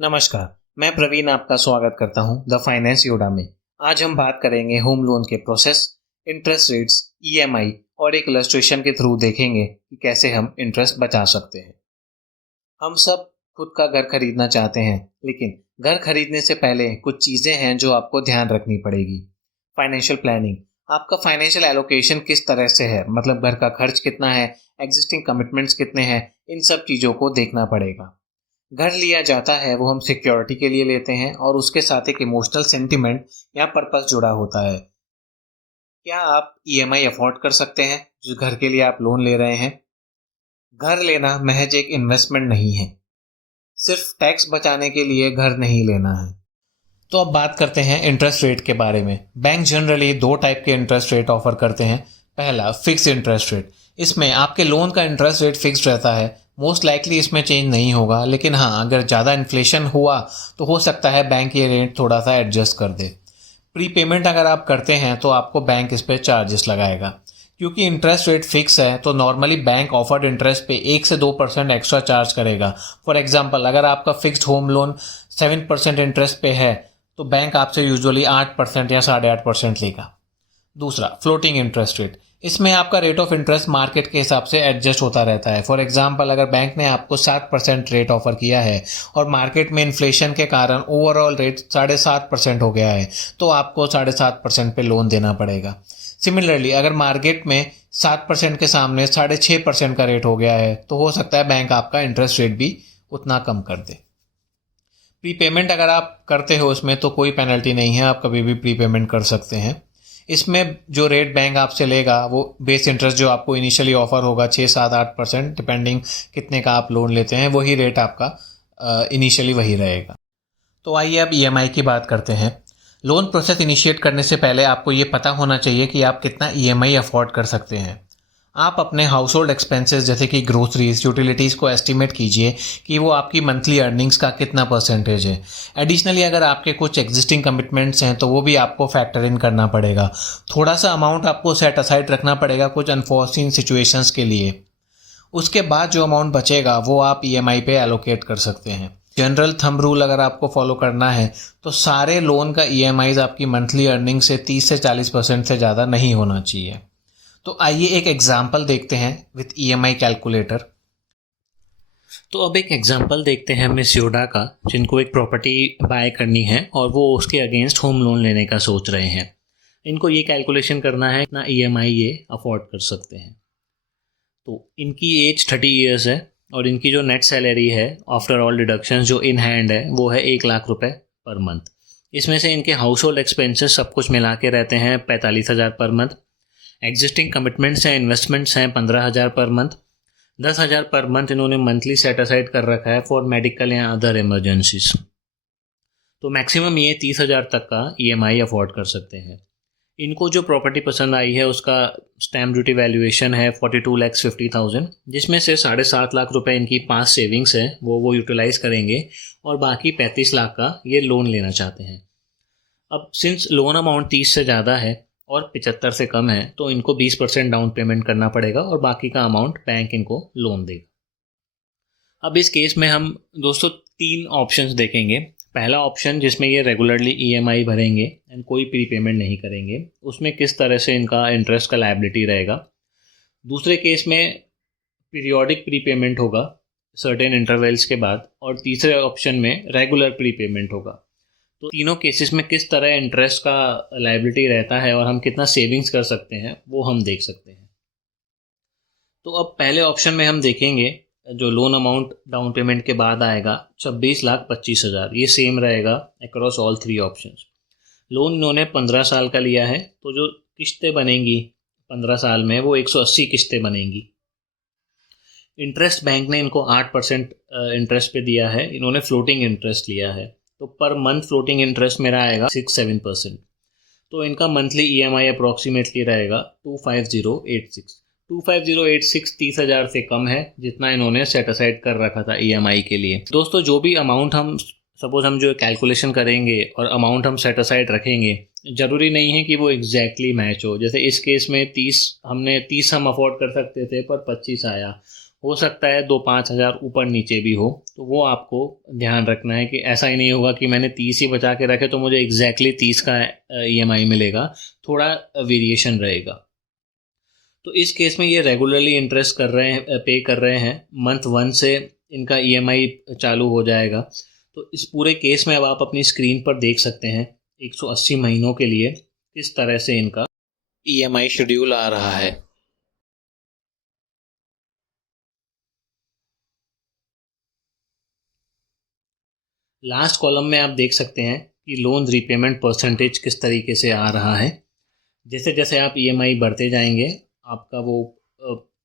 नमस्कार, मैं प्रवीण आपका स्वागत करता हूं द फाइनेंस योडा में। आज हम बात करेंगे होम लोन के प्रोसेस, इंटरेस्ट रेट्स, ईएमआई और एक इलस्ट्रेशन के थ्रू देखेंगे कि कैसे हम इंटरेस्ट बचा सकते हैं। हम सब खुद का घर खरीदना चाहते हैं, लेकिन घर खरीदने से पहले कुछ चीज़ें हैं जो आपको ध्यान रखनी पड़ेगी। फाइनेंशियल प्लानिंग, आपका फाइनेंशियल एलोकेशन किस तरह से है, मतलब घर का खर्च कितना है, एग्जिस्टिंग कमिटमेंट्स कितने हैं, इन सब चीज़ों को देखना पड़ेगा। घर लिया जाता है वो हम सिक्योरिटी के लिए लेते हैं और उसके साथ एक इमोशनल सेंटिमेंट या पर्पस जुड़ा होता है। क्या आप ईएमआई अफोर्ड कर सकते हैं जिस घर के लिए आप लोन ले रहे हैं? घर लेना महज एक इन्वेस्टमेंट नहीं है, सिर्फ टैक्स बचाने के लिए घर नहीं लेना है। तो अब बात करते हैं इंटरेस्ट रेट के बारे में। बैंक जनरली दो टाइप के इंटरेस्ट रेट ऑफर करते हैं। पहला, फिक्स इंटरेस्ट रेट। इसमें आपके लोन का इंटरेस्ट रेट फिक्स रहता है, मोस्ट लाइकली इसमें चेंज नहीं होगा, लेकिन हाँ, अगर ज़्यादा इन्फ्लेशन हुआ तो हो सकता है बैंक ये रेट थोड़ा सा एडजस्ट कर दे। प्रीपेमेंट अगर आप करते हैं तो आपको बैंक इस पर चार्जेस लगाएगा। क्योंकि इंटरेस्ट रेट फिक्स है तो नॉर्मली बैंक ऑफर्ड इंटरेस्ट पे 1 से 2% एक्स्ट्रा चार्ज करेगा। फॉर एग्जांपल, अगर आपका फिक्स्ड होम लोन 7% इंटरेस्ट पे है तो बैंक आपसे यूजुअली 8% या 8.5% लेगा। दूसरा, फ्लोटिंग इंटरेस्ट रेट। इसमें आपका रेट ऑफ इंटरेस्ट मार्केट के हिसाब से एडजस्ट होता रहता है। फॉर एग्जांपल, अगर बैंक ने आपको 7% रेट ऑफर किया है और मार्केट में इन्फ्लेशन के कारण ओवरऑल रेट 7.5% हो गया है तो आपको 7.5% पे लोन देना पड़ेगा। सिमिलरली, अगर मार्केट में 7% के सामने 6.5% का रेट हो गया है तो हो सकता है बैंक आपका इंटरेस्ट रेट भी उतना कम कर दे। प्रीपेमेंट अगर आप करते हो उसमें तो कोई पेनल्टी नहीं है, आप कभी भी प्रीपेमेंट कर सकते हैं। इसमें जो रेट बैंक आपसे लेगा वो बेस इंटरेस्ट जो आपको इनिशियली ऑफर होगा 6, 7, 8% डिपेंडिंग कितने का आप लोन लेते हैं, वही रेट आपका इनिशियली वही रहेगा। तो आइए अब ईएमआई की बात करते हैं। लोन प्रोसेस इनिशिएट करने से पहले आपको ये पता होना चाहिए कि आप कितना ईएमआई अफोर्ड कर सकते हैं। आप अपने हाउस होल्ड एक्सपेंसेस जैसे कि ग्रोसरीज, यूटिलिटीज़ को एस्टिमेट कीजिए कि वो आपकी मंथली अर्निंग्स का कितना परसेंटेज है। एडिशनली अगर आपके कुछ एग्जिस्टिंग कमिटमेंट्स हैं तो वो भी आपको फैक्टर इन करना पड़ेगा। थोड़ा सा अमाउंट आपको सेट असाइड रखना पड़ेगा कुछ अनफॉर्सीन सिचुएशंस के लिए। उसके बाद जो अमाउंट बचेगा वो आप ईएमआई पे एलोकेट कर सकते हैं। जनरल थंब रूल अगर आपको फॉलो करना है तो सारे लोन का ईएमआईज आपकी मंथली अर्निंग से 30 से 40% से ज़्यादा नहीं होना चाहिए। तो आइए एक एग्जाम्पल देखते हैं विथ ईएमआई कैलकुलेटर। तो अब एक एग्जाम्पल देखते हैं मिस योडा का, जिनको एक प्रॉपर्टी बाय करनी है और वो उसके अगेंस्ट होम लोन लेने का सोच रहे हैं। इनको ये कैलकुलेशन करना है कितना ईएमआई ये अफोर्ड कर सकते हैं। तो इनकी एज 30 ईयर्स है और इनकी जो नेट सैलरी है आफ्टर ऑल डिडक्शंस जो इन हैंड है वो है 1 लाख रुपए पर मंथ। इसमें से इनके हाउस होल्ड एक्सपेंसेस सब कुछ मिला के रहते हैं 45,000 पर मंथ। एग्जिस्टिंग कमिटमेंट्स हैं, इन्वेस्टमेंट्स हैं 15,000 पर मंथ। 10,000 पर मंथ इन्होंने मंथली सेट असाइड कर रखा है फॉर मेडिकल या अदर इमरजेंसीज। तो मैक्सिमम ये 30,000 तक का ईएमआई अफोर्ड कर सकते हैं। इनको जो प्रॉपर्टी पसंद आई है उसका स्टैम्प ड्यूटी वैल्यूएशन है 42,50,000, जिसमें से 7.5 लाख रुपए इनकी 5 सेविंग्स है वो यूटिलाइज़ करेंगे और बाकी 35 लाख का ये लोन लेना चाहते हैं। अब सिंस लोन अमाउंट 30 से ज़्यादा है और 75 से कम है तो इनको 20% डाउन पेमेंट करना पड़ेगा और बाकी का अमाउंट बैंक इनको लोन देगा। अब इस केस में हम दोस्तों 3 ऑप्शंस देखेंगे। पहला ऑप्शन जिसमें ये रेगुलरली ईएमआई भरेंगे एंड कोई प्रीपेमेंट नहीं करेंगे, उसमें किस तरह से इनका इंटरेस्ट का लायबिलिटी रहेगा। दूसरे केस में पीरियोडिक प्रीपेमेंट होगा सर्टेन इंटरवल्स के बाद, और तीसरे ऑप्शन में रेगुलर प्रीपेमेंट होगा। तो तीनों केसेस में किस तरह इंटरेस्ट का लायबिलिटी रहता है और हम कितना सेविंग्स कर सकते हैं वो हम देख सकते हैं। तो अब पहले ऑप्शन में हम देखेंगे जो लोन अमाउंट डाउन पेमेंट के बाद आएगा 26,25,000, ये सेम रहेगा अक्रॉस ऑल 3 ऑप्शंस। लोन इन्होंने 15 साल का लिया है तो जो किस्तें बनेंगी 15 साल में वो 180 किस्तें बनेंगी। इंटरेस्ट बैंक ने इनको 8% इंटरेस्ट पे दिया है, इन्होंने फ्लोटिंग इंटरेस्ट लिया है तो पर मंथ फ्लोटिंग इंटरेस्ट मेरा आएगा 6-7%। तो इनका मंथली ईएमआई अप्रॉक्सीमेटली रहेगा 25086। 25086 30,000 से कम है जितना इन्होंने सेट असाइड कर रखा था ईएमआई के लिए। दोस्तों जो भी अमाउंट हम सपोज हम जो कैलकुलेशन करेंगे और अमाउंट हम सेट असाइड रखेंगे, ज़रूरी नहीं है कि वो एग्जैक्टली मैच हो। जैसे इस केस में 30 हम अफोर्ड कर सकते थे पर 25 आया, हो सकता है 2-5 हज़ार ऊपर नीचे भी हो, तो वो आपको ध्यान रखना है कि ऐसा ही नहीं होगा कि मैंने 30 ही बचा के रखे तो मुझे एग्जैक्टली 30 का ईएमआई मिलेगा, थोड़ा वेरिएशन रहेगा। तो इस केस में ये रेगुलरली इंटरेस्ट कर रहे हैं, पे कर रहे हैं, मंथ 1 से इनका ईएमआई चालू हो जाएगा। तो इस पूरे केस में अब आप अपनी स्क्रीन पर देख सकते हैं 180 महीनों के लिए किस तरह से इनका ईएमआई शेड्यूल आ रहा है। लास्ट कॉलम में आप देख सकते हैं कि लोन रीपेमेंट परसेंटेज किस तरीके से आ रहा है। जैसे जैसे आप ईएमआई बढ़ते जाएंगे आपका वो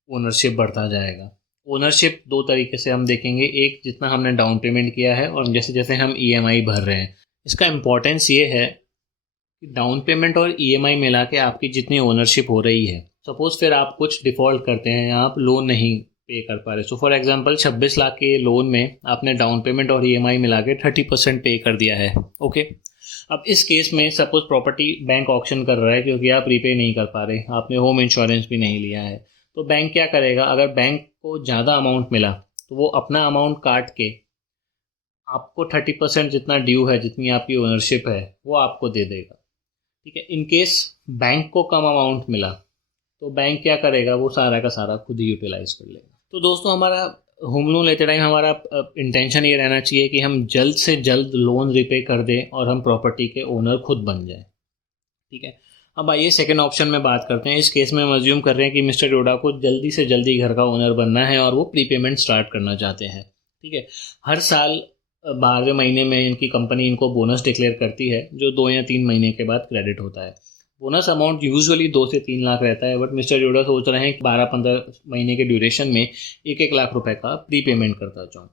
ओनरशिप बढ़ता जाएगा। ओनरशिप दो तरीके से हम देखेंगे, एक जितना हमने डाउन पेमेंट किया है और जैसे जैसे हम ईएमआई भर रहे हैं। इसका इम्पोर्टेंस ये है कि डाउन पेमेंट और ईएमआई मिला के आपकी जितनी ओनरशिप हो रही है, सपोज़ फिर आप कुछ डिफ़ॉल्ट करते हैं या आप लोन नहीं पे कर पा रहे, सो फॉर एग्जांपल 26 लाख के लोन में आपने डाउन पेमेंट और ईएमआई मिला के 30% पे कर दिया है, ओके। अब इस केस में सपोज प्रॉपर्टी बैंक ऑक्शन कर रहा है क्योंकि आप रीपे नहीं कर पा रहे, आपने होम इंश्योरेंस भी नहीं लिया है, तो बैंक क्या करेगा, अगर बैंक को ज़्यादा अमाउंट मिला तो वो अपना अमाउंट काट के आपको 30% जितना ड्यू है, जितनी आपकी ओनरशिप है, वो आपको दे देगा, ठीक है। इन केस बैंक को कम अमाउंट मिला तो बैंक क्या करेगा, वो सारा का सारा खुद ही यूटिलाइज कर लेगा। तो दोस्तों हमारा होम लोन लेते टाइम हमारा इंटेंशन ये रहना चाहिए कि हम जल्द से जल्द लोन रिपे कर दें और हम प्रॉपर्टी के ओनर खुद बन जाएं, ठीक है। अब आइए सेकंड ऑप्शन में बात करते हैं। इस केस में हम अज्यूम कर रहे हैं कि मिस्टर डोडा को जल्दी से जल्दी घर का ओनर बनना है और वो प्रीपेमेंट स्टार्ट करना चाहते हैं, ठीक है। हर साल 12वें महीने में इनकी कंपनी इनको बोनस डिक्लेयर करती है जो 2 या 3 महीने के बाद क्रेडिट होता है। बोनस अमाउंट यूजुअली 2 से 3 लाख रहता है, बट मिस्टर जोड़ा सोच रहे हैं कि 12-15 महीने के ड्यूरेशन में 1-1 लाख रुपए का प्रीपेमेंट करता जाऊँ।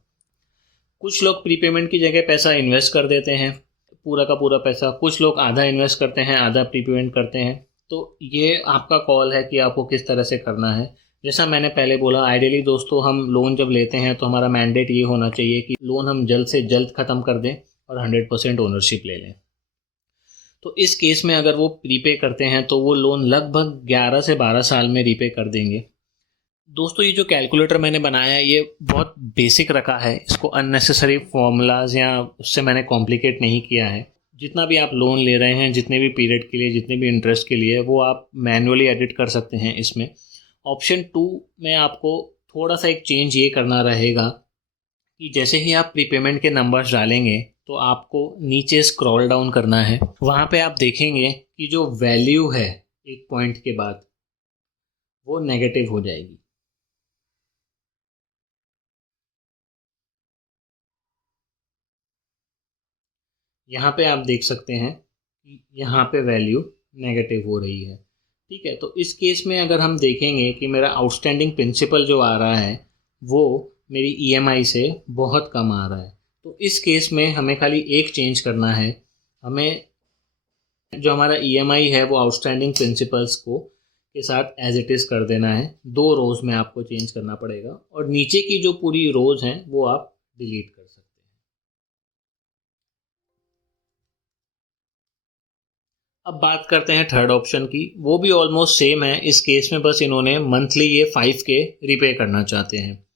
कुछ लोग प्रीपेमेंट की जगह पैसा इन्वेस्ट कर देते हैं, पूरा का पूरा पैसा। कुछ लोग आधा इन्वेस्ट करते हैं, आधा प्रीपेमेंट करते हैं। तो ये आपका कॉल है कि आपको किस तरह से करना है। जैसा मैंने पहले बोला, आइडियली दोस्तों हम लोन जब लेते हैं तो हमारा मैंडेट ये होना चाहिए कि लोन हम जल्द से जल्द ख़त्म कर दें और 100% ओनरशिप ले लें। तो इस केस में अगर वो प्रीपे करते हैं तो वो लोन लगभग 11 से 12 साल में रीपे कर देंगे। दोस्तों ये जो कैलकुलेटर मैंने बनाया है ये बहुत बेसिक रखा है, इसको अननेसेसरी फॉर्मूलाज या उससे मैंने कॉम्प्लिकेट नहीं किया है। जितना भी आप लोन ले रहे हैं, जितने भी पीरियड के लिए, जितने भी इंटरेस्ट के लिए, वो आप मैन्युअली एडिट कर सकते हैं इसमें। ऑप्शन 2 में आपको थोड़ा सा एक चेंज ये करना रहेगा कि जैसे ही आप प्रीपेमेंट के नंबर्स डालेंगे तो आपको नीचे स्क्रॉल डाउन करना है। वहाँ पे आप देखेंगे कि जो वैल्यू है एक पॉइंट के बाद वो नेगेटिव हो जाएगी। यहाँ पे आप देख सकते हैं कि यहाँ पे वैल्यू नेगेटिव हो रही है, ठीक है। तो इस केस में अगर हम देखेंगे कि मेरा आउटस्टैंडिंग प्रिंसिपल जो आ रहा है वो मेरी ईएमआई से बहुत कम आ रहा है, तो इस केस में हमें खाली एक चेंज करना है। हमें जो हमारा ईएमआई है वो आउटस्टैंडिंग प्रिंसिपल्स को के साथ एज इट इज़ कर देना है। 2 रोज़ में आपको चेंज करना पड़ेगा और नीचे की जो पूरी रोज़ हैं वो आप डिलीट कर सकते हैं। अब बात करते हैं थर्ड ऑप्शन की, वो भी ऑलमोस्ट सेम है। इस केस में बस इन्होंने मंथली ये 5K रिपे करना चाहते हैं।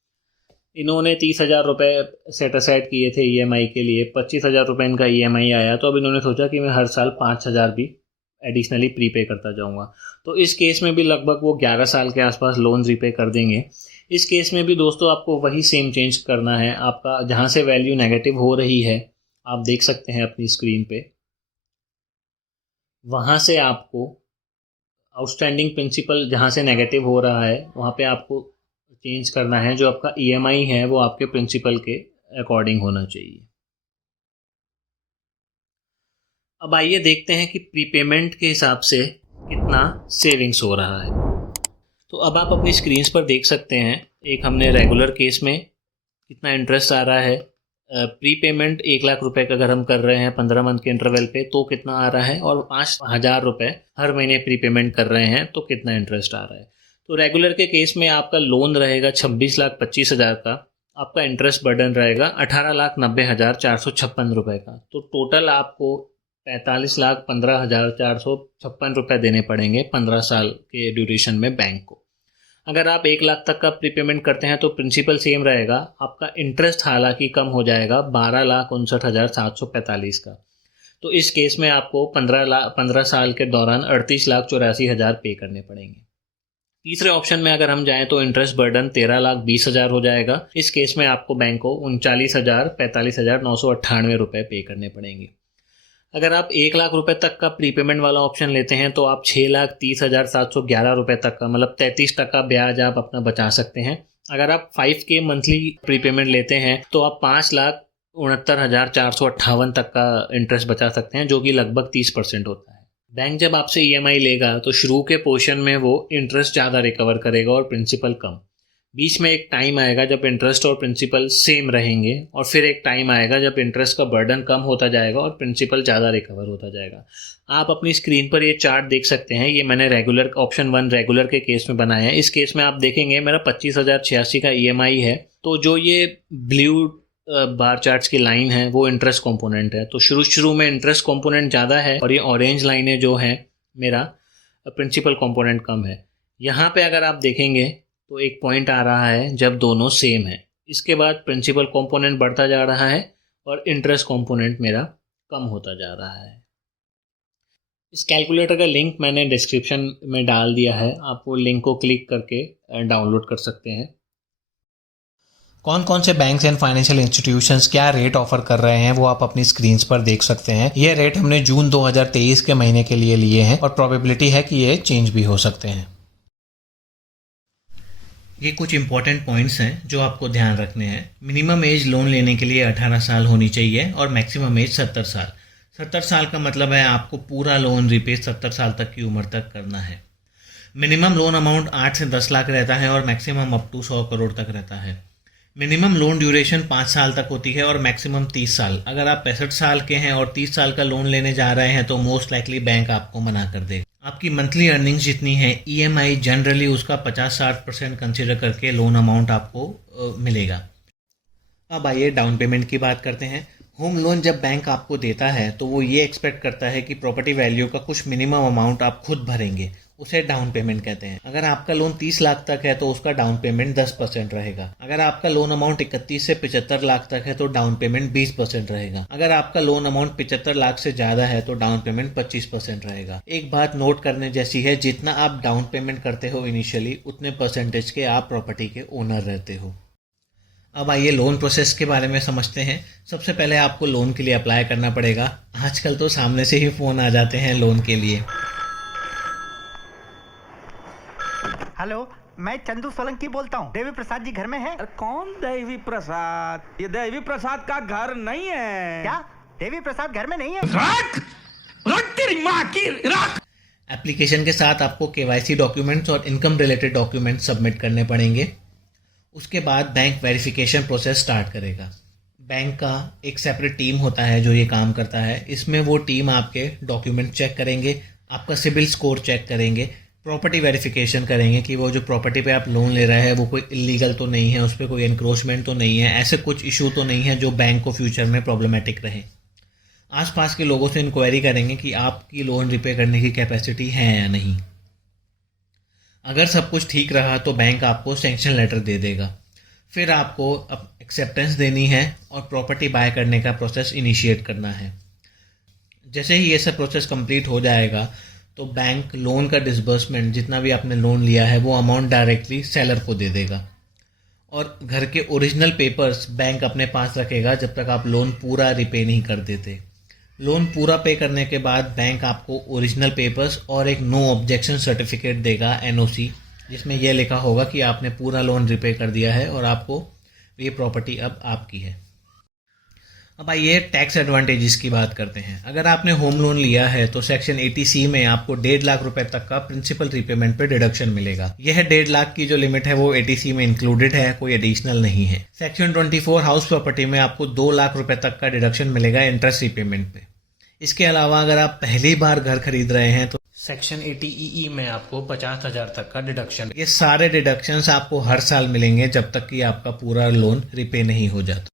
इन्होंने 30,000 रुपये सेट असाइड किए थे ईएमआई के लिए, 25,000 रुपये इनका ईएमआई आया, तो अब इन्होंने सोचा कि मैं हर साल 5,000 भी एडिशनली प्रीपे करता जाऊंगा। तो इस केस में भी लगभग वो 11 साल के आसपास लोन रिपे कर देंगे। इस केस में भी दोस्तों आपको वही सेम चेंज करना है। आपका जहाँ से वैल्यू नेगेटिव हो रही है आप देख सकते हैं अपनी स्क्रीन पे, वहाँ से आपको आउटस्टैंडिंग प्रिंसिपल जहाँ से नेगेटिव हो रहा है वहाँ पे आपको चेंज करना है। जो आपका ईएमआई है वो आपके प्रिंसिपल के अकॉर्डिंग होना चाहिए। अब आइए देखते हैं कि प्रीपेमेंट के हिसाब से कितना सेविंग्स हो रहा है। तो अब आप अपनी स्क्रीन्स पर देख सकते हैं, एक हमने रेगुलर केस में कितना इंटरेस्ट आ रहा है। प्रीपेमेंट 1 लाख रुपए का अगर हम कर रहे हैं 15 मंथ के इंटरवल पे तो कितना आ रहा है, और 5,000 रुपये हर महीने प्रीपेमेंट कर रहे हैं तो कितना इंटरेस्ट आ रहा है। तो रेगुलर के केस में आपका लोन रहेगा 26,25,000 का, आपका इंटरेस्ट बर्डन रहेगा 18,90,456 रुपये का। तो टोटल आपको 45,15,456 रुपये देने पड़ेंगे 15 साल के ड्यूरेशन में बैंक को। अगर आप 1 लाख तक का प्रीपेमेंट करते हैं तो प्रिंसिपल सेम रहेगा, आपका इंटरेस्ट हालांकि कम हो जाएगा 12,59,745 का। तो इस केस में आपको 15 साल के दौरान 38,84,000 पे करने पड़ेंगे। तीसरे ऑप्शन में अगर हम जाएं तो इंटरेस्ट बर्डन 13,20,000 हो जाएगा। इस केस में आपको बैंक को 39,45,998 रुपये पे करने पड़ेंगे। अगर आप 1 लाख रुपए तक का प्रीपेमेंट वाला ऑप्शन लेते हैं तो आप 6,30,711 रुपये तक का, मतलब 33% ब्याज आप अपना बचा सकते हैं। अगर आप 5K मंथली प्रीपेमेंट लेते हैं तो आप 5,69,458 तक का इंटरेस्ट बचा सकते हैं, जो कि लगभग 30% होता है। बैंक जब आपसे EMI लेगा तो शुरू के पोर्शन में वो इंटरेस्ट ज़्यादा रिकवर करेगा और प्रिंसिपल कम। बीच में एक टाइम आएगा जब इंटरेस्ट और प्रिंसिपल सेम रहेंगे, और फिर एक टाइम आएगा जब इंटरेस्ट का बर्डन कम होता जाएगा और प्रिंसिपल ज़्यादा रिकवर होता जाएगा। आप अपनी स्क्रीन पर ये चार्ट देख सकते हैं। ये मैंने रेगुलर ऑप्शन 1 रेगुलर के केस में बनाया है। इस केस में आप देखेंगे मेरा 25,086 का EMI है। तो जो ये ब्लू बार चार्ट्स की लाइन है वो इंटरेस्ट कंपोनेंट है। तो शुरू में इंटरेस्ट कंपोनेंट ज़्यादा है और ये ऑरेंज लाइनें जो हैं मेरा प्रिंसिपल कंपोनेंट कम है। यहाँ पे अगर आप देखेंगे तो एक पॉइंट आ रहा है जब दोनों सेम है। इसके बाद प्रिंसिपल कंपोनेंट बढ़ता जा रहा है और इंटरेस्ट कंपोनेंट मेरा कम होता जा रहा है। इस कैलकुलेटर का लिंक मैंने डिस्क्रिप्शन में डाल दिया है, आप वो लिंक को क्लिक करके डाउनलोड कर सकते हैं। कौन कौन से बैंक्स एंड फाइनेंशियल इंस्टीट्यूशंस क्या रेट ऑफर कर रहे हैं वो आप अपनी स्क्रीन्स पर देख सकते हैं। ये रेट हमने जून 2023 के महीने के लिए लिए हैं और प्रोबेबिलिटी है कि ये चेंज भी हो सकते हैं। ये कुछ इंपॉर्टेंट पॉइंट्स हैं जो आपको ध्यान रखने हैं। मिनिमम एज लोन लेने के लिए 18 साल होनी चाहिए और मैक्सिमम एज 70 साल। 70 साल का मतलब है आपको पूरा लोन रिपे 70 साल तक की उम्र तक करना है। मिनिमम लोन अमाउंट 8 से 10 लाख रहता है और मैक्सिमम अप टू 100 करोड़ तक रहता है। मिनिमम लोन ड्यूरेशन 5 साल तक होती है और मैक्सिमम 30 साल। अगर आप 65 साल के हैं और 30 साल का लोन लेने जा रहे हैं तो मोस्ट लाइकली बैंक आपको मना कर देगा। आपकी मंथली अर्निंग्स जितनी है EMI जनरली उसका 50-60% कंसिडर करके लोन अमाउंट आपको मिलेगा। अब आइए डाउन पेमेंट की बात करते हैं। होम लोन जब बैंक आपको देता है तो वो ये एक्सपेक्ट करता है कि प्रॉपर्टी वैल्यू का कुछ मिनिमम अमाउंट आप खुद भरेंगे, उसे डाउन पेमेंट कहते हैं। अगर आपका लोन 30 लाख तक है तो उसका डाउन पेमेंट 10% रहेगा। अगर आपका लोन अमाउंट 31 से 75 लाख तक है तो डाउन पेमेंट 20% रहेगा। अगर आपका लोन अमाउंट 75 लाख से ज़्यादा है तो डाउन पेमेंट 25% रहेगा। एक बात नोट करने जैसी है, जितना आप डाउन पेमेंट करते हो इनिशियली उतने परसेंटेज के आप प्रॉपर्टी के ओनर रहते हो। अब आइए लोन प्रोसेस के बारे में समझते हैं। सबसे पहले आपको लोन के लिए अप्लाई करना पड़ेगा। आजकल तो सामने से ही फ़ोन आ जाते हैं लोन के लिए। हेलो, मैं चंदू सोलंकी बोलता हूँ। देवी प्रसाद जी घर में है? कौन देवी प्रसाद? ये देवी प्रसाद का घर नहीं है। क्या देवी प्रसाद घर में नहीं है? रख तेरी माँ की रख। एप्लीकेशन के साथ आपको KYC डॉक्यूमेंट्स और इनकम रिलेटेड डॉक्यूमेंट्स सबमिट करने पड़ेंगे। उसके बाद बैंक वेरिफिकेशन प्रोसेस स्टार्ट करेगा। बैंक का एक सेपरेट टीम होता है जो ये काम करता है। इसमें वो टीम आपके डॉक्यूमेंट चेक करेंगे, आपका सिबिल स्कोर चेक करेंगे, प्रॉपर्टी वेरिफिकेशन करेंगे कि वो जो प्रॉपर्टी पे आप लोन ले रहे हैं वो कोई इलीगल तो नहीं है, उस पर कोई एनक्रोचमेंट तो नहीं है, ऐसे कुछ इशू तो नहीं है जो बैंक को फ्यूचर में प्रॉब्लमेटिक रहे। आसपास के लोगों से इंक्वायरी करेंगे कि आपकी लोन रिपे करने की कैपेसिटी है या नहीं। अगर सब कुछ ठीक रहा तो बैंक आपको सैंक्शन लेटर दे देगा। फिर आपको एक्सेप्टेंस देनी है और प्रॉपर्टी बाय करने का प्रोसेस इनिशिएट करना है। जैसे ही ये सब प्रोसेस कंप्लीट हो जाएगा तो बैंक लोन का डिसबर्समेंट, जितना भी आपने लोन लिया है वो अमाउंट डायरेक्टली सेलर को दे देगा। और घर के ओरिजिनल पेपर्स बैंक अपने पास रखेगा जब तक आप लोन पूरा रिपे नहीं कर देते। लोन पूरा पे करने के बाद बैंक आपको ओरिजिनल पेपर्स और एक नो ऑब्जेक्शन सर्टिफिकेट देगा, NOC, जिसमें यह लिखा होगा कि आपने पूरा लोन रिपे कर दिया है और आपको ये प्रॉपर्टी अब आपकी है। अब आइए टैक्स एडवांटेजेस की बात करते हैं। अगर आपने होम लोन लिया है तो सेक्शन 80C में आपको 1.5 लाख रुपए तक का प्रिंसिपल रीपेमेंट पे डिडक्शन मिलेगा। यह 1.5 लाख की जो लिमिट है वो 80C में इंक्लूडेड है, कोई एडिशनल नहीं है। सेक्शन 24 हाउस प्रॉपर्टी में आपको 2 लाख रुपए तक का डिडक्शन मिलेगा इंटरेस्ट रीपेमेंट पे। इसके अलावा अगर आप पहली बार घर खरीद रहे हैं तो सेक्शन 80EE में आपको 50,000 तक का डिडक्शन। ये सारे डिडक्शंस आपको हर साल मिलेंगे जब तक कि आपका पूरा लोन रिपे नहीं हो जाता।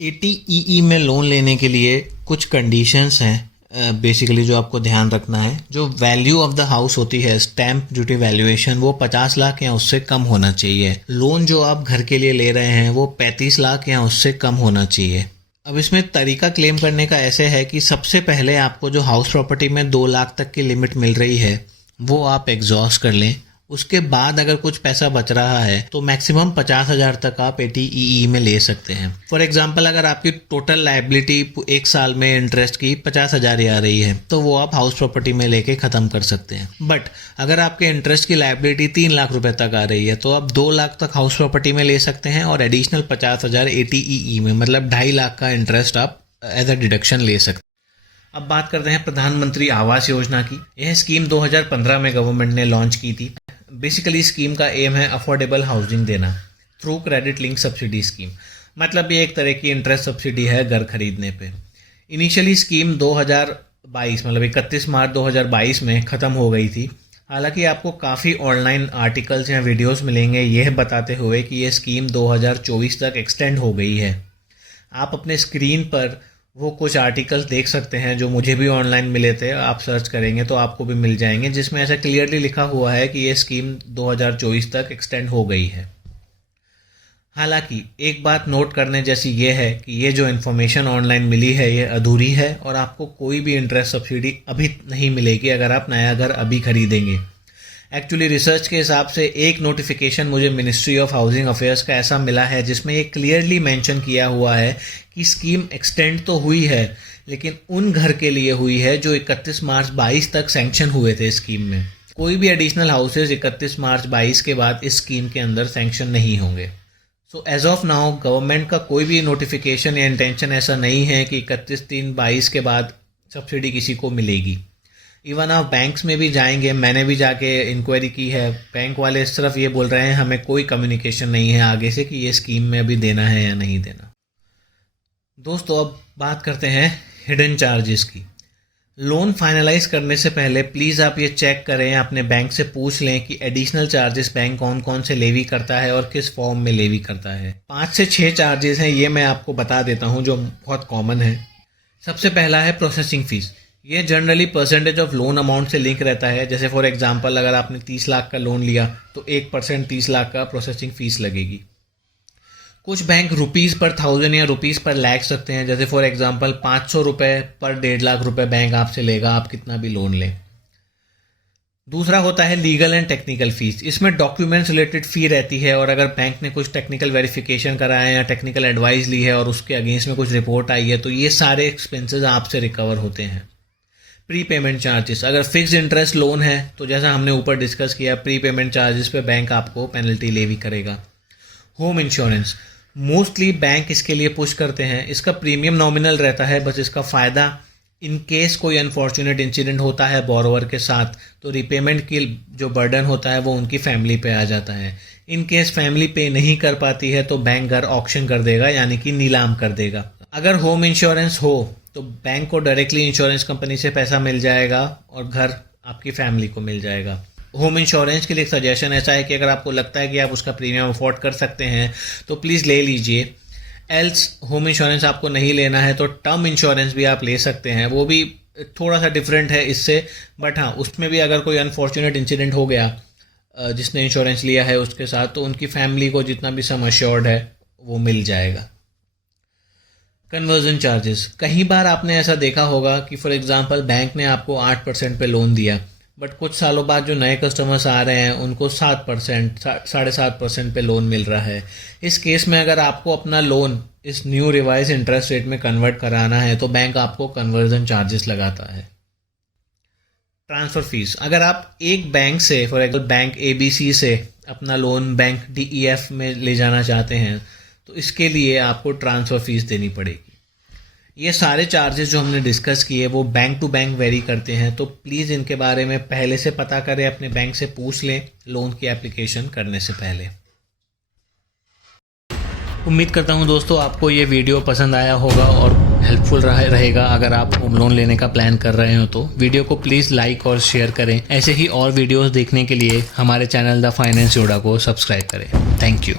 80EE में लोन लेने के लिए कुछ कंडीशंस हैं बेसिकली जो आपको ध्यान रखना है, जो वैल्यू ऑफ द हाउस होती है, स्टैम्प ड्यूटी वैल्यूएशन, वो 50 लाख या उससे कम होना चाहिए। लोन जो आप घर के लिए ले रहे हैं वो 35 लाख या उससे कम होना चाहिए। अब इसमें तरीका क्लेम करने का ऐसे है कि सबसे पहले आपको जो हाउस प्रॉपर्टी में 2 लाख तक की लिमिट मिल रही है वो आप एग्जॉस्ट कर लें। उसके बाद अगर कुछ पैसा बच रहा है तो मैक्सिमम 50,000 तक आप ATEE में ले सकते हैं। फॉर एग्जांपल, अगर आपकी टोटल लायबिलिटी 1 साल में इंटरेस्ट की 50,000 ही आ रही है तो वो आप हाउस प्रॉपर्टी में लेके ख़त्म कर सकते हैं। बट अगर आपके इंटरेस्ट की लायबिलिटी 3 लाख रुपए तक आ रही है तो आप 2 लाख तक हाउस प्रॉपर्टी में ले सकते हैं और एडिशनल 50,000 ATEE में, मतलब 2.5 लाख का इंटरेस्ट आप एज अ डिडक्शन ले सकते हैं। अब बात करते हैं प्रधानमंत्री आवास योजना की। यह स्कीम 2015 में गवर्नमेंट ने लॉन्च की थी। बेसिकली स्कीम का एम है अफोर्डेबल हाउसिंग देना through credit link subsidy scheme. मतलब ये एक तरह की इंटरेस्ट सब्सिडी है घर खरीदने पे। इनिशियली स्कीम 2022 मतलब 31 मार्च 2022 में ख़त्म हो गई थी। हालांकि आपको काफ़ी ऑनलाइन आर्टिकल्स या वीडियोस मिलेंगे यह बताते हुए कि ये स्कीम 2024 तक एक्सटेंड हो गई है। आप अपने स्क्रीन पर वो कुछ आर्टिकल्स देख सकते हैं जो मुझे भी ऑनलाइन मिले थे, आप सर्च करेंगे तो आपको भी मिल जाएंगे, जिसमें ऐसा क्लियरली लिखा हुआ है कि ये स्कीम 2024 तक एक्सटेंड हो गई है। हालांकि एक बात नोट करने जैसी ये है कि ये जो इन्फॉर्मेशन ऑनलाइन मिली है ये अधूरी है और आपको कोई भी इंटरेस्ट सब्सिडी अभी नहीं मिलेगी अगर आप नया घर अभी खरीदेंगे। एक्चुअली रिसर्च के हिसाब से एक नोटिफिकेशन मुझे मिनिस्ट्री ऑफ हाउसिंग अफेयर्स का ऐसा मिला है जिसमें ये क्लियरली मेंशन किया हुआ है कि स्कीम एक्सटेंड तो हुई है लेकिन उन घर के लिए हुई है जो 31 मार्च 22 तक सैंक्शन हुए थे स्कीम में। कोई भी एडिशनल हाउसेज 31 मार्च 22 के बाद इस स्कीम के अंदर सैंक्शन नहीं होंगे। So as of now government का कोई भी नोटिफिकेशन या इंटेंशन ऐसा नहीं है कि 31/3/22 के बाद सब्सिडी किसी को मिलेगी। इवन आप बैंक्स में भी जाएंगे, मैंने भी जाके इंक्वायरी की है, बैंक वाले सिर्फ ये बोल रहे हैं हमें कोई कम्युनिकेशन नहीं है आगे से कि ये स्कीम में अभी देना है या नहीं देना। दोस्तों अब बात करते हैं हिडन चार्जेस की। लोन फाइनलाइज करने से पहले प्लीज़ आप ये चेक करें, अपने बैंक से पूछ लें कि एडिशनल चार्जेस बैंक कौन कौन से लेवी करता है और किस फॉर्म में लेवी करता है। 5 से 6 चार्जेस हैं, ये मैं आपको बता देता हूँ जो बहुत कॉमन है। सबसे पहला है प्रोसेसिंग फ़ीस। ये generally percentage of loan amount से लिंक रहता है। जैसे फॉर एग्जांपल अगर आपने 30 लाख का लोन लिया तो 1% 30 लाख का प्रोसेसिंग फ़ीस लगेगी। कुछ बैंक रुपीज़ पर 1000 या रुपीज़ पर लाख सकते हैं। जैसे फॉर एग्जांपल 500 रुपये पर 1.5 लाख रुपए बैंक आपसे लेगा, आप कितना भी लोन लें। दूसरा होता है लीगल एंड टेक्निकल फ़ीस। इसमें डॉक्यूमेंट्स रिलेटेड फ़ी रहती है और अगर बैंक ने कुछ टेक्निकल वेरिफिकेशन कराया है या टेक्निकल एडवाइस ली है और उसके अगेंस्ट में कुछ रिपोर्ट आई है तो ये सारे एक्सपेंसेस आपसे रिकवर होते हैं। प्री पेमेंट चार्जेस, अगर फिक्स्ड इंटरेस्ट लोन है तो जैसा हमने ऊपर डिस्कस किया प्री पेमेंट चार्जेस पे बैंक आपको पेनल्टी लेवी करेगा। होम इंश्योरेंस, मोस्टली बैंक इसके लिए पुश करते हैं। इसका प्रीमियम नॉमिनल रहता है, बस इसका फ़ायदा इन केस कोई अनफॉर्चुनेट इंसिडेंट होता है बोरोवर के साथ तो रिपेमेंट की जो बर्डन होता है वो उनकी फैमिली पे आ जाता है। इन केस फैमिली पे नहीं कर पाती है तो बैंक घर ऑक्शन कर देगा, यानी कि नीलाम कर देगा। अगर होम इंश्योरेंस हो तो बैंक को डायरेक्टली इंश्योरेंस कंपनी से पैसा मिल जाएगा और घर आपकी फैमिली को मिल जाएगा। होम इंश्योरेंस के लिए एक सजेशन ऐसा है कि अगर आपको लगता है कि आप उसका प्रीमियम अफोर्ड कर सकते हैं तो प्लीज़ ले लीजिए। एल्स होम इंश्योरेंस आपको नहीं लेना है तो टर्म इंश्योरेंस भी आप ले सकते हैं, वो भी थोड़ा सा डिफरेंट है इससे, बट हाँ उसमें भी अगर कोई अनफॉर्चुनेट इंसिडेंट हो गया जिसने इंश्योरेंस लिया है उसके साथ तो उनकी फैमिली को जितना भी सम अश्योर्ड है वो मिल जाएगा। कन्वर्जन चार्जेस, कई बार आपने ऐसा देखा होगा कि फॉर एग्जांपल बैंक ने आपको 8% पे लोन दिया बट कुछ सालों बाद जो नए कस्टमर्स आ रहे हैं उनको 7%, 7.5% पे लोन मिल रहा है। इस केस में अगर आपको अपना लोन इस न्यू रिवाइज इंटरेस्ट रेट में कन्वर्ट कराना है तो बैंक आपको कन्वर्जन चार्जेस लगाता है। ट्रांसफ़र फीस, अगर आप एक बैंक से फॉर एग्जाम्पल बैंक ABC से अपना लोन बैंक DEF में ले जाना चाहते हैं तो इसके लिए आपको ट्रांसफ़र फीस देनी पड़ेगी। ये सारे चार्जेस जो हमने डिस्कस किए वो बैंक टू बैंक वेरी करते हैं, तो प्लीज़ इनके बारे में पहले से पता करें, अपने बैंक से पूछ लें लोन की एप्लीकेशन करने से पहले। उम्मीद करता हूँ दोस्तों आपको ये वीडियो पसंद आया होगा और हेल्पफुल रहेगा। अगर आप होम लोन लेने का प्लान कर रहे हो तो वीडियो को प्लीज़ लाइक और शेयर करें। ऐसे ही और वीडियोस देखने के लिए हमारे चैनल द फाइनेंस योड़ा को सब्सक्राइब करें। Thank you.